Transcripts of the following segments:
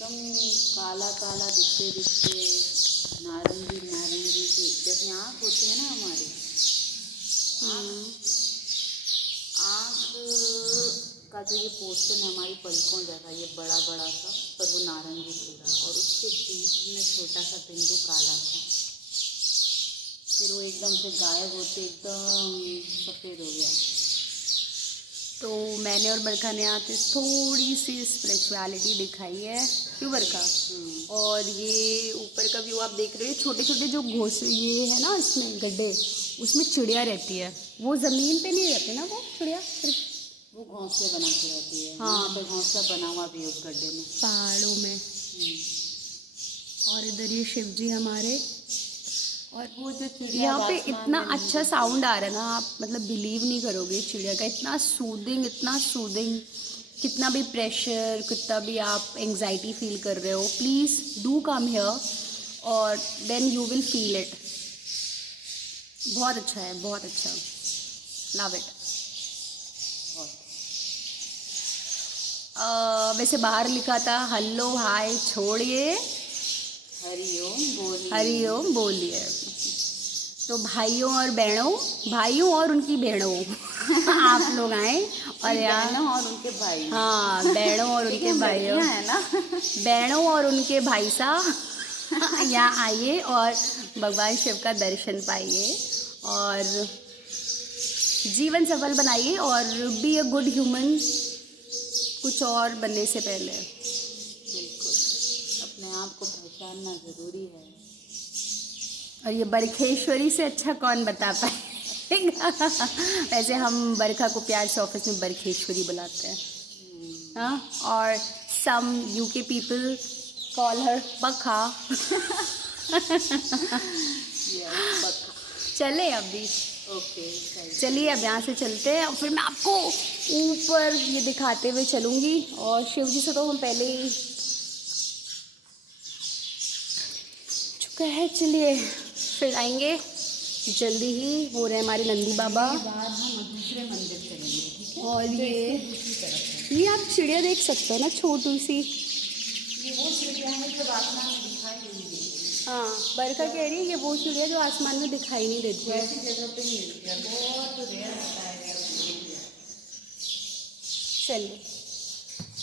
एकदम काला काला दिखते दिखते, नारंगी नारंगी से, जैसे आँख होती है ना हमारी, आँख का जो ये पोर्शन है हमारी पलकों जैसा, ये बड़ा बड़ा सा, पर वो नारंगी पूरा, और उसके बीच में छोटा सा बिंदु काला सा, फिर वो एकदम से गायब होते एकदम सफ़ेद हो गया। तो मैंने और बरखा ने आते थोड़ी सी स्पिरिचुअलिटी दिखाई है, क्यों बरखा? और ये ऊपर का व्यू आप देख रहे हो, छोटे छोटे जो घोंसले ये है ना इसमें गड्ढे, उसमें चिड़िया रहती है, वो ज़मीन पे नहीं रहती ना वो चिड़िया, वो घोंसले बना के रहती है। हाँ, पे घोंसला बना हुआ भी है उस गड्ढे में, पहाड़ों में। और इधर ये शिव जी हमारे, और वो जो चिड़िया यहाँ पे इतना अच्छा साउंड आ रहा है ना, आप मतलब बिलीव नहीं करोगे चिड़िया का, इतना सूदिंग, कितना भी प्रेशर, कितना भी आप एंजाइटी फील कर रहे हो, प्लीज़ डू कम हियर और then you will feel it. बहुत अच्छा है, बहुत अच्छा, लव इट। वैसे बाहर लिखा था हेलो हाय छोड़िए हरिओम बोलिए। तो भाइयों और उनकी बहनों आप लोग आए और यहाँ और उनके भाई, हाँ बहनों और उनके भाइयों है ना, बहनों और उनके भाई साहब यहाँ आइए और भगवान शिव का दर्शन पाइए और जीवन सफल बनाइए और बी अ गुड ह्यूमन, कुछ और बनने से पहले। बिल्कुल अपने आप को पहचानना ज़रूरी है। और ये बरखेश्वरी से अच्छा कौन बता पाएगा। वैसे हम बरखा को प्यार से ऑफिस में बरखेश्वरी बुलाते हैं, हाँ, और सम यूके पीपल कॉल हर बखा। चले अभी, ओके चलिए अब यहाँ से चलते हैं और फिर मैं आपको ऊपर ये दिखाते हुए चलूँगी। और शिव जी से तो हम पहले ही चुका है, चलिए फिर आएंगे जल्दी ही, वो रहे हमारे नंदी बाबा। बाद हम दूसरे मंदिर चलेंगे, ठीक है। और ये आप चिड़िया देख सकते हो ना, छोटी सी, ये वो चिड़िया है जो आसमान में दिखाई नहीं देती। हाँ बरखा कह रही है ये वो चिड़िया जो आसमान में दिखाई नहीं देती है, ऐसी जगह पे ही मिलती है, बहुत रेयर होता है। चलिए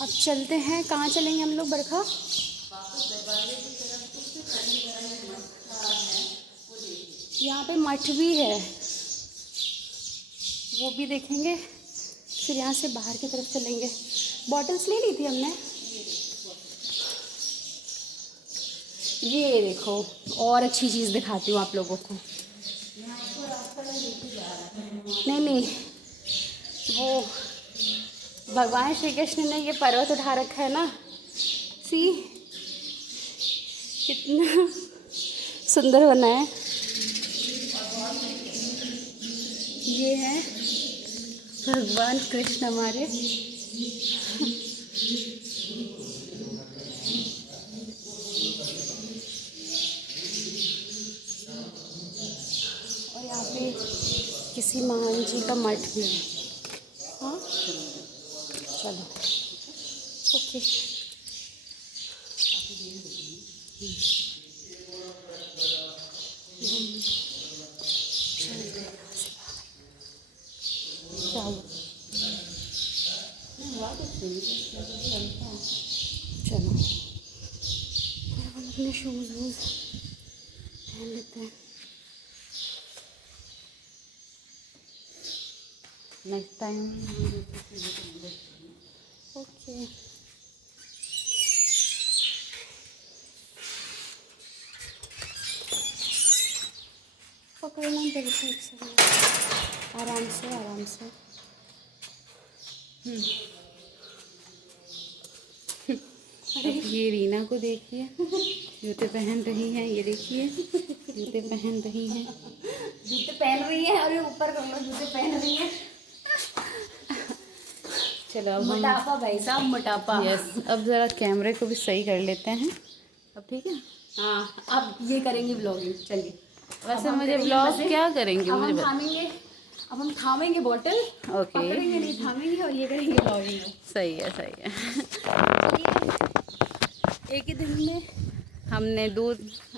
अब चलते हैं, कहाँ चलेंगे हम लोग बरखा? वापस दरवाजे की तरफ, उससे पहले है वो देखिए, यहाँ पे मठ भी है, वो भी देखेंगे, फिर यहाँ से बाहर की तरफ चलेंगे। बॉटल्स ले ली थी हमने, ये देखो और अच्छी चीज़ दिखाती हूँ आप लोगों को। नहीं, वो भगवान श्री कृष्ण ने ये पर्वत उठा रखा है ना, सी कितना सुंदर बना है। ये है भगवान कृष्ण हमारे, और यहाँ पे किसी महान जी का मठ भी है। हाँ चलो ओके। चलो हम अपने शूज़ वूज़ पहन लेते हैं। नेक्स्ट टाइम ओके पकड़ना पड़ेगा एक सेकंड, आराम से। अब ये रीना को देखिए, जूते पहन रही है, ये देखिए जूते पहन रही है, जूते पहन रही है, अरे ऊपर कर लो, जूते पहन रही है। चलो अब मोटापा भाई साहब, मोटापा। यस, अब ज़रा कैमरे को भी सही कर लेते हैं, अब ठीक है। हाँ अब ये करेंगे व्लॉगिंग, चलिए। वैसे मुझे ब्लॉग क्या करेंगे, अब मुझे हम थामेंगे बॉटल, ओके, पकड़ेंगे नहीं, थामेंगे और ये करेंगे व्लॉगिंग। सही है। एक ही दिन में हमने दो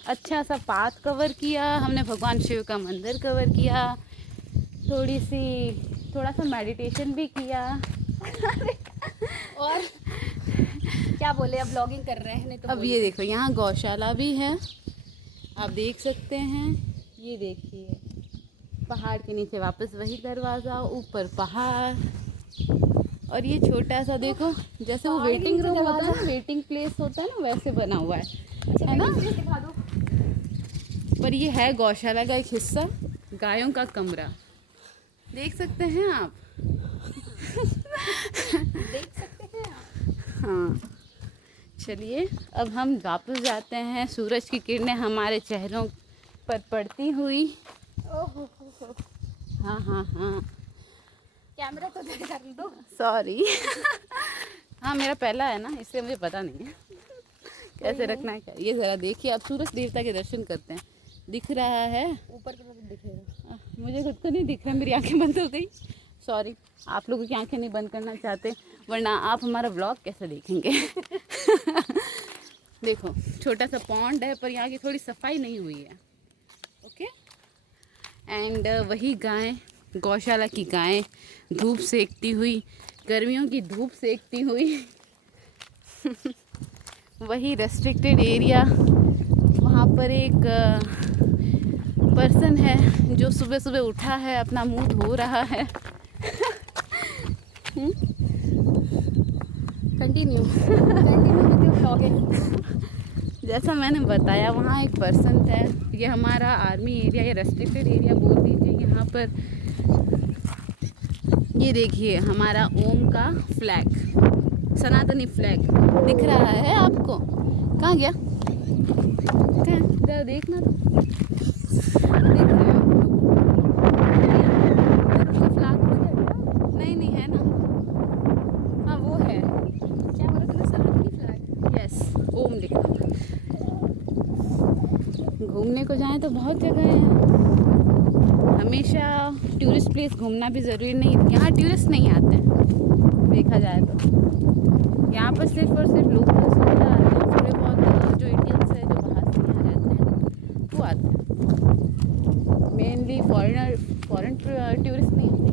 अच्छा सा पाथ कवर किया, हमने भगवान शिव का मंदिर कवर किया, थोड़ा सा मेडिटेशन भी किया। और क्या बोले, अब ब्लॉगिंग कर रहे हैं नहीं तो अब ये देखो यहाँ गौशाला भी है, आप देख सकते हैं। ये देखिए पहाड़ के नीचे वापस वही दरवाज़ा, ऊपर पहाड़, और ये छोटा सा देखो जैसे वो वेटिंग रूम होता है ना, वेटिंग प्लेस होता है ना, वैसे बना हुआ है ना। दिखा दो। पर ये है गौशाला का एक हिस्सा, गायों का कमरा, देख सकते हैं आप। देख सकते हैं आप। हाँ चलिए अब हम वापस जाते हैं। सूरज की किरणें हमारे चेहरों पर पड़ती हुई। ओहो हाँ हाँ हाँ, कैमरा को इधर कर दो। सॉरी। हाँ मेरा पहला है ना, इसलिए मुझे पता नहीं है कैसे रखना है क्या। ये ज़रा देखिए, आप सूरज देवता के दर्शन करते हैं, दिख रहा है ऊपर की तरफ दिखेगा। मुझे खुद को नहीं दिख रहा, मेरी आंखें बंद हो गई। सॉरी, आप लोगों की आंखें नहीं बंद करना चाहते, वरना आप हमारा व्लॉग कैसे देखेंगे। देखो छोटा सा पॉन्ड है, पर यहाँ की थोड़ी सफाई नहीं हुई है। ओके, एंड वही गाय, गौशाला की गायें धूप सेकती हुई, गर्मियों की धूप सेकती हुई। वही रेस्ट्रिक्टेड एरिया, वहाँ पर एक पर्सन है जो सुबह सुबह उठा है, अपना मुंह धो रहा है। Continue with vlogging. जैसा मैंने बताया वहाँ एक पर्सन है, ये हमारा आर्मी एरिया या रेस्ट्रिक्टेड एरिया बोल दीजिए। यहाँ पर ये देखिए हमारा ओम का फ्लैग, सनातनी फ्लैग दिख रहा है आपको? कहाँ गया? जरा देखना तो, दिख रहा है नहीं नहीं है ना? हाँ वो है, क्या बोला तूने, सनातनी फ्लैग? यस, ओम लिखा था। घूमने को जाएं तो बहुत जगह है, हमेशा टूरिस्ट प्लेस घूमना भी ज़रूरी नहीं। यहाँ टूरिस्ट नहीं आते हैं देखा जाए तो, यहाँ पर सिर्फ और सिर्फ लोकल्स वगैरह आते हैं, थोड़े बहुत जो इंडियंस हैं जो बाहर से यहाँ रहते हैं वो आते हैं। मेनली फॉरेन टूरिस्ट नहीं आते।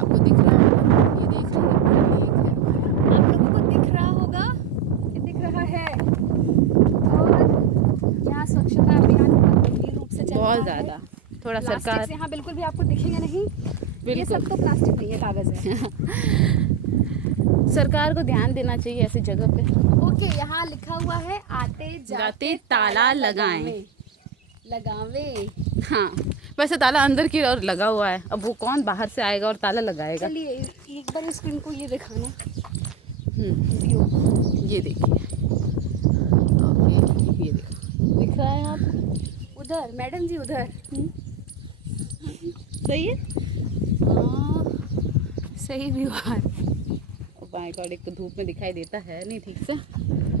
आपको दिख रहा होगा, ये देख रहे हैं, आप लोगों को दिख रहा होगा, ये दिख रहा है। और यहाँ स्वच्छता अभियान बहुत गंभीर रूप से चल रहा है। बहुत ज़्यादा, थोड़ा सरकार यहाँ बिल्कुल भी आपको दिखेंगे नहीं। ये सब तो प्लास्टिक नहीं है, कागज है। सरकार को ध्यान देना चाहिए ऐसी जगह पे। ओके, यहाँ लिखा हुआ है आते जाते ताला लगाएं। लगावे। हाँ वैसे ताला अंदर की ओर लगा हुआ है, अब वो कौन बाहर से आएगा और ताला लगाएगा। चलिए एक बार स्क्रीन को ये दिखाना। ये देखिए, ओके ये देखो, दिख रहा है आप उधर मैडम जी, उधर सही है। हाँ, सही भी हुआ। बाय गॉड, एक तो धूप में दिखाई देता है नहीं ठीक से,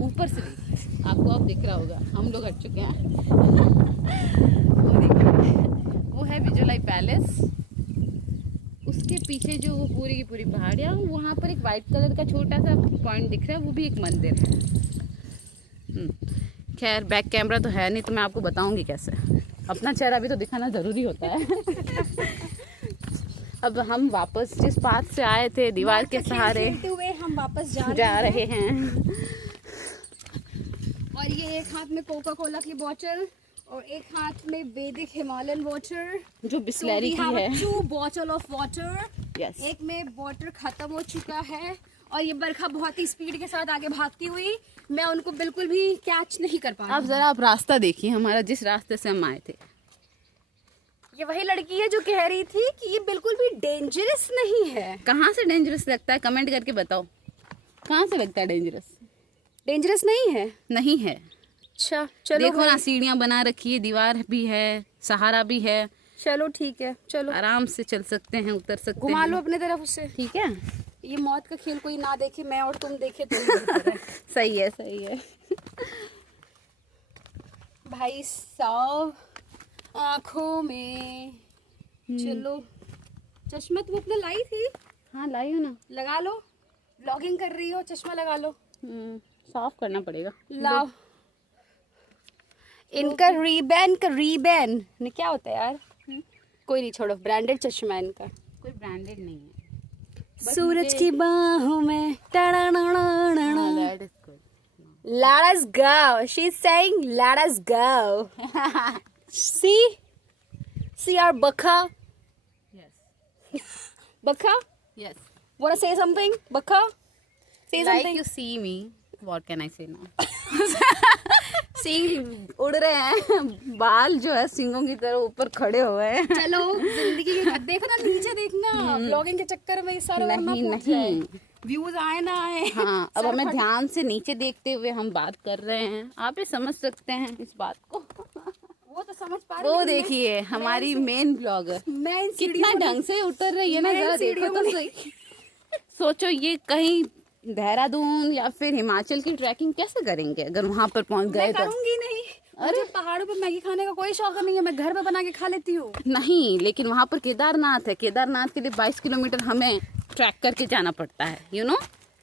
ऊपर से देखिए आपको अब दिख रहा होगा, हम लोग हट चुके हैं। वो देखिए, वो है विजोलाई पैलेस, उसके पीछे जो वो पूरी की पूरी पहाड़ियाँ, वहाँ पर एक वाइट कलर का छोटा सा पॉइंट दिख रहा है, वो भी एक मंदिर है। खैर बैक कैमरा तो है नहीं, तो मैं आपको बताऊंगी कैसे, अपना चेहरा भी तो दिखाना ज़रूरी होता है। अब हम वापस जिस पाथ से आए थे, दीवार के सहारे हुए हम वापस जा रहे हैं। और ये एक हाथ में कोका कोला की बोतल और एक हाथ में वैदिक हिमालयन वाटर, जो बिस्लरी की है। 2 बॉटल ऑफ वाटर। यस, एक में वाटर खत्म हो चुका है और ये बरखा बहुत ही स्पीड के साथ आगे भागती हुई, मैं उनको बिल्कुल भी कैच नहीं कर पा रही। अब जरा आप रास्ता देखिए हमारा, जिस रास्ते से हम आए थे। ये वही लड़की है जो कह रही थी कि ये बिल्कुल भी डेंजरस नहीं है। कहाँ से डेंजरस लगता है, कमेंट करके बताओ, कहाँ से लगता है डेंजरस? डेंजरस नहीं है। नहीं है। अच्छा चलो, देखो ना, सीढ़ियाँ बना रखी है, दीवार भी है, सहारा भी है, चलो ठीक है, चलो आराम से चल सकते हैं, उतर सकते हैं। घुमा लो अपने तरफ उससे। ठीक है, ये मौत का खेल कोई ना देखे, मैं और तुम देखे तो ही बेहतर है। सही है सही है। भाई साहब आँखों में, चलो चश्मा तुम अपना लाई थी? हाँ लाई हो ना। लगा लो, ब्लॉगिंग कर रही हो, चश्मा लगा लो। साफ करना पड़ेगा। लाओ इनका रीबैन का रीबैन ने क्या होता है यार? कोई नहीं, छोड़ो, ब्रांडेड चश्मा है इनका। कोई ब्रांडेड नहीं है। सूरज की बाहों में हाँ, that is good. let us go, she's saying let us go. see our Bakha. Yes. Bakha, Yes. wanna say something? Bakha, say Like something. you see me, what can I say now? See, उड़ रहे हैं, बाल जो है सिंगों की तरह ऊपर खड़े हुए हैं। चलो जिंदगी के देखो ना, नीचे देखना, ब्लॉगिंग के चक्कर में ये सारा नहीं। व्यूज आए ना आए। हाँ, अब हमें ध्यान से नीचे देखते हुए हम बात कर रहे हैं, आप भी समझ सकते हैं इस बात को। वो तो समझ पा रही वो हूँ, देखिए हमारी मेन ब्लॉगर मैं इन कितना सीढ़ियों ढंग से उतर रही है ना, मैं जरा सीढ़ियों देखो तो में- सही। सोचो ये कहीं देहरादून या फिर हिमाचल की ट्रैकिंग कैसे करेंगे अगर वहां पर पहुंच मैं गए तो? करूंगी नहीं। मुझे पहाड़ों पे मैगी खाने का कोई शौक नहीं है, मैं घर पे बना के खा लेती हूँ। नहीं, लेकिन वहां पर केदारनाथ है, केदारनाथ के लिए 22 किलोमीटर हमें ट्रैक करके जाना पड़ता है, यू नो।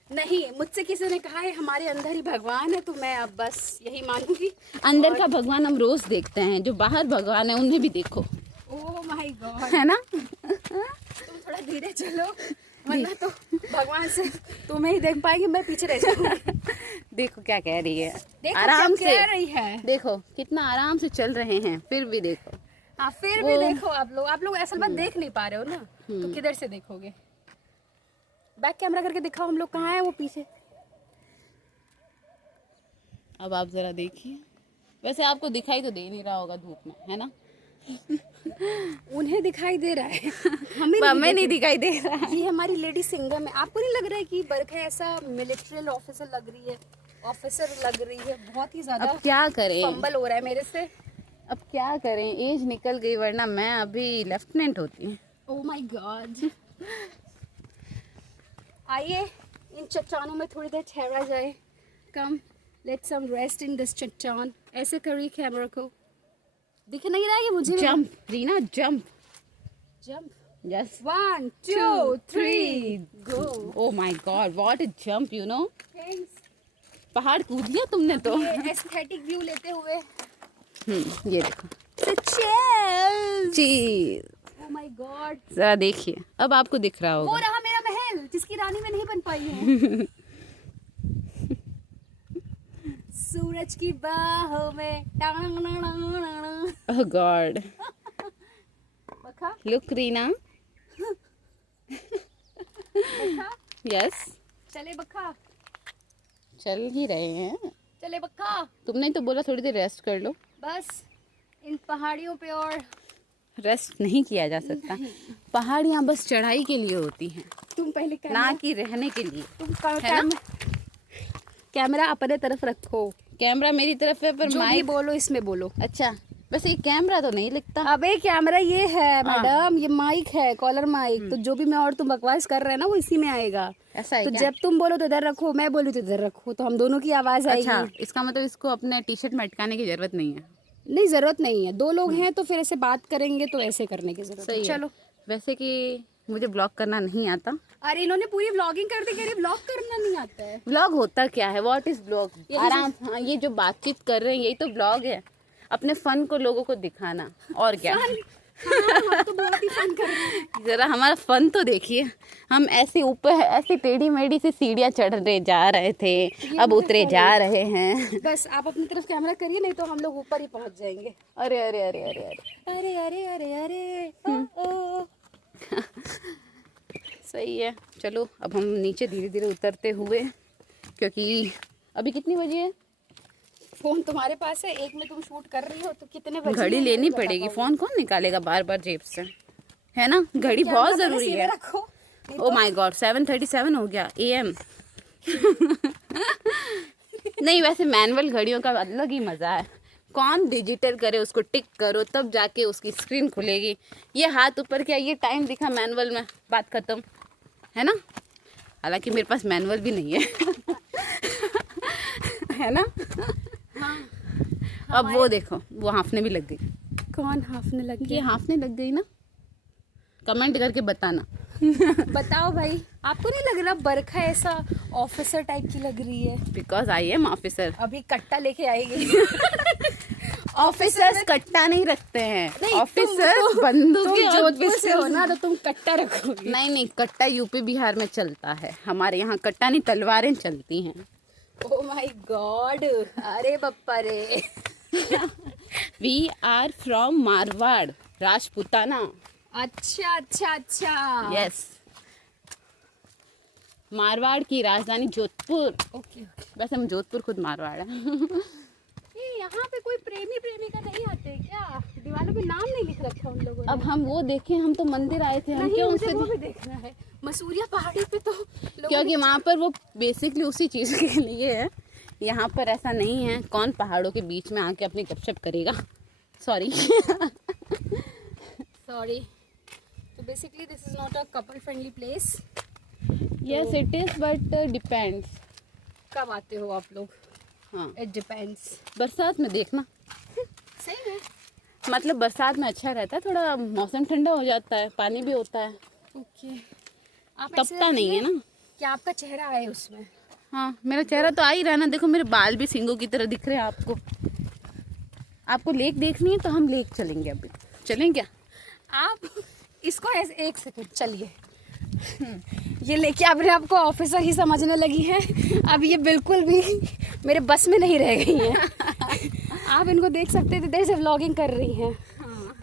नहीं, मुझसे किसी ने कहा है हमारे अंदर ही भगवान है, तो मैं अब बस यही मानूंगी। अंदर का भगवान हम रोज देखते हैं, जो बाहर भगवान है उन्हें भी देखो, ओह माय गॉड, है ना। तुम थोड़ा धीरे चलो, वरना तो भगवान से तुम्हें ही देख पाएंगे, मैं पीछे रह जाऊंगी। देखो क्या कह रही है, देखो आराम क्या से कह रही है। देखो कितना आराम से चल रहे हैं, फिर भी देखो। हाँ, फिर भी देखो आप लोग असल बात देख नहीं पा रहे हो ना, तो किधर से देखोगे? बैक कैमरा करके दिखाओ, हम लोग कहाँ हैं, वो पीछे। अब आप जरा देखिए, वैसे आपको दिखाई तो दे नहीं रहा होगा धूप में, है ना। उन्हें दिखाई दे रहा है, हमें नहीं दिखाई दे रहा है। ये हमारी लेडी सिंगर में आपको नहीं लग रहा है कि बरखा ऐसा मिलिट्री ऑफिसर लग रही है, बहुत ही ज्यादा अब क्या करें, फंबल हो रहा है मेरे से। अब क्या करें, एज निकल गई, वरना मैं अभी लेफ्टिनेंट होती। Oh my god. आइए इन चट्टानों में थोड़ी देर ठहरा जाए। Come let's some rest in this चट्टान। ऐसे करिए कैमरा को, दिख नहीं रहा है कि मुझे? Jump Reena, jump jump, yes, 1 2 3 go. Oh my God, what a jump, you know. पहाड़ कूद दिया तुमने तो। ये एस्थेटिक व्यू लेते हुए ये देखो, चीज। ओह माय गॉड, जरा देखिए, अब आपको दिख रहा वो होगा। रहा मेरा महल जिसकी रानी में नहीं बन पाई हूँ। सूरज की बाहों में ओह गॉड, बखा लुक रीना, बखा, यस, चले बखा, चल ही रहे हैं। चले बखा। तुमने तो बोला थोड़ी देर रेस्ट कर लो। बस इन पहाड़ियों पे और रेस्ट नहीं किया जा सकता, पहाड़ियाँ बस चढ़ाई के लिए होती हैं, तुम पहले ना कि रहने के लिए। तुम है ना? कैमरा अपने तरफ रखो, कैमरा मेरी तरफ है, पर जो भी माइक। बोलो इसमें बोलो। अच्छा, वैसे ये कैमरा तो नहीं लिखता। अबे कैमरा ये है मैडम, ये माइक है, कॉलर माइक, तो जो भी मैं और तुम बकवास कर रहे हैं ना वो इसी में आएगा। ऐसा है तो क्या? जब तुम बोलो तो इधर रखो, मैं बोलूँ तो इधर रखो, तो हम दोनों की आवाज आएगी। अच्छा, इसका मतलब इसको अपने टी शर्ट में अटकाने की जरूरत नहीं है। नहीं, जरूरत नहीं है, 2 लोग हैं तो फिर ऐसे बात करेंगे तो ऐसे करने की जरूरत है। सही है। चलो। वैसे कि मुझे ब्लॉग करना नहीं आता। अरे इन्होंने पूरी व्लॉगिंग कर दी, कह रही व्लॉग करना नहीं आता है। ब्लॉग होता क्या है, व्हाट इज ब्लॉग? यही आराम, हाँ, ये जो बातचीत कर रहे हैं यही तो ब्लॉग है, अपने फन को लोगों को दिखाना, और क्या। हाँ, हम तो बहुत ही फन कर रहे हैं। जरा हमारा फन तो देखिए, हम ऐसे ऊपर ऐसे टेढ़ी मेढ़ी से सीढ़ियाँ चढ़ रहे जा रहे थे, अब उतरे जा रहे हैं। बस आप अपनी तरफ कैमरा करिए, नहीं तो हम लोग ऊपर ही पहुंच जाएंगे। अरे अरे अरे अरे अरे, अरे अरे अरे अरे ओ, ओ। सही है। चलो अब हम नीचे धीरे धीरे उतरते हुए, क्योंकि अभी कितनी बजे है? फोन तुम्हारे पास है, एक में तुम शूट कर रही हो, तो कितने बजे घड़ी है, लेनी नहीं बता पड़ेगी, पाऊंगी। फोन कौन निकालेगा बार बार जेब से, है ना। घड़ी कैमरा बहुत पहले जरूरी सीधे है। रखो। ओ माय गॉड, 7:37 हो गया AM। नहीं, वैसे मैनुअल घड़ियों का अलग ही मजा है। कौन डिजिटल करे, उसको टिक करो तब जाके उसकी स्क्रीन खुलेगी। ये हाथ ऊपर किया, ये टाइम दिखा मैनुअल में, बात खत्म, है ना। हालांकि मेरे पास मैनुअल भी नहीं है। है ना। हाँ, अब वो देखो, वो हाफने भी लग गई। कौन हाफने लग ये गया? हाफने लग गई ना, कमेंट करके बताना। बताओ भाई। आपको नहीं लग रहा बरखा ऐसा ऑफिसर टाइप की लग रही है? Because I am officer. अभी कट्टा लेके आएगी। ऑफिसर्स कट्टा नहीं रखते हैं, नहीं, ऑफिसर्स बंदूक तुम और जोधपुर से हो ना, तो तुम कट्टा रखोगी। नहीं नहीं, कट्टा यूपी बिहार में चलता है, हमारे यहाँ कट्टा नहीं तलवारें चलती हैं। ओ माय गॉड, अरे बप्पा रे। We are from Marwar, Rajputana. अच्छा अच्छा अच्छा। यस, मारवाड़ की राजधानी जोधपुर। ओके। वैसे हम जोधपुर खुद मारवाड़ है। ये यहाँ पे कोई प्रेमी प्रेमिका नहीं आते क्या? दीवारों पे नाम नहीं लिख रखा उन लोगों ने। अब हम वो देखें, हम तो मंदिर आए थे, हम नहीं, क्यों मुझे उनसे वो भी देखना है। मसूरिया पहाड़ी पे तो क्योंकि वहाँ पर वो बेसिकली उसी चीज़ के लिए है, यहाँ पर ऐसा नहीं है। कौन पहाड़ों के बीच में आके अपनी गपशप करेगा? सॉरी। सॉरी। तो basically this is not a couple friendly place. Yes it is, but depends. कब आते हो आप लोग? हाँ, इट डिपेंड्स। बरसात में देखना। सही है। मतलब बरसात में अच्छा रहता है, थोड़ा मौसम ठंडा हो जाता है, पानी भी होता है, ओके। आप तपता नहीं है ना। क्या आपका चेहरा है उसमें? हाँ, मेरा चेहरा तो आ ही रहा है ना, देखो मेरे बाल भी सिंगों की तरह दिख रहे हैं आपको। आपको लेक देखनी है तो हम लेक चलेंगे, अभी चलें क्या? आप इसको ऐसे एक सेकंड चलिए। ये लेके अपने आपको ऑफिसर ही समझने लगी है। अब ये बिल्कुल भी मेरे बस में नहीं रह गई हैं। आप इनको देख सकते थे, देर से व्लॉगिंग कर रही हैं।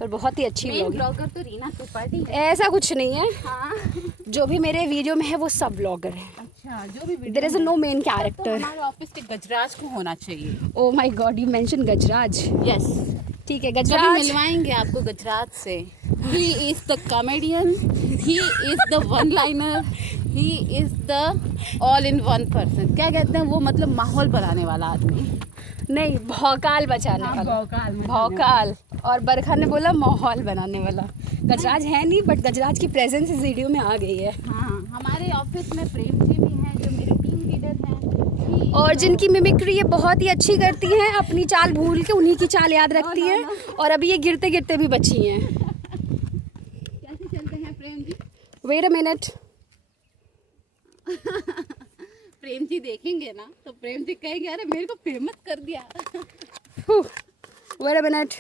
पर बहुत ही अच्छी व्लॉगिंग। ब्लॉगर तो रीना त्रिपाठी है। ऐसा कुछ नहीं है, हाँ। जो भी मेरे वीडियो में है वो सब व्लॉगर है। अच्छा, जो भी देयर इज नो मेन तो कैरेक्टर। हमारे ऑफिस के गजराज को होना चाहिए। Oh my God, you mention Gajraj. Yes, ठीक है, कभी गजराज। मिलवाएंगे आपको गजराज से। He is the comedian, he is the one liner, he is the all in one person. क्या कहते हैं वो, मतलब माहौल बनाने वाला आदमी। नहीं, भौकाल बचाने हाँ, वाला। भौकाल में भौकाल। और बरखा ने बोला माहौल बनाने वाला। गजराज है नहीं, बट गजराज की प्रेजेंस इस वीडियो में आ गई है। हाँ, हमारे ऑफिस में प्रेम जी भी हैं, जो मेरे टीम लीडर हैं। और जिनकी मिमिक्री ये बहुत ही अच्छी करती हैं, अपनी चाल भूल के उन्हीं की चाल याद रखती हैं। और अभी ये गिरते गिरते भी बची हैं। कैसे चलते हैं Prem ji? Wait a minute. Prem ji देखेंगे ना तो प्रेम जी कहेंगे अरे मेरे को फेमस कर दिया। Wait a minute.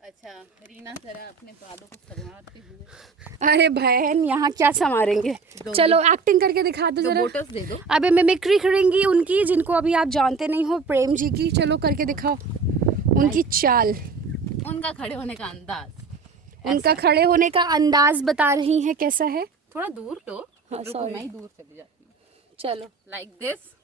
अच्छा, रीना जरा अपने बालों को संवारते हुए। अरे बहन, यहाँ क्या संवारेंगे? चलो एक्टिंग करके दिखा दो जरा। बोटस दे दो। अबे मिमिक्री करेंगी उनकी, जिनको अभी आप जानते नहीं हो, प्रेम जी की। चलो करके दिखाओ उनकी चाल, उनका खड़े होने का अंदाज, उनका खड़े होने का अंदाज बता रही है कैसा है। थोड़ा दूर तो हाँ, रुको, sorry. मैं ही दूर चली जाती हूँ। चलो। Like this.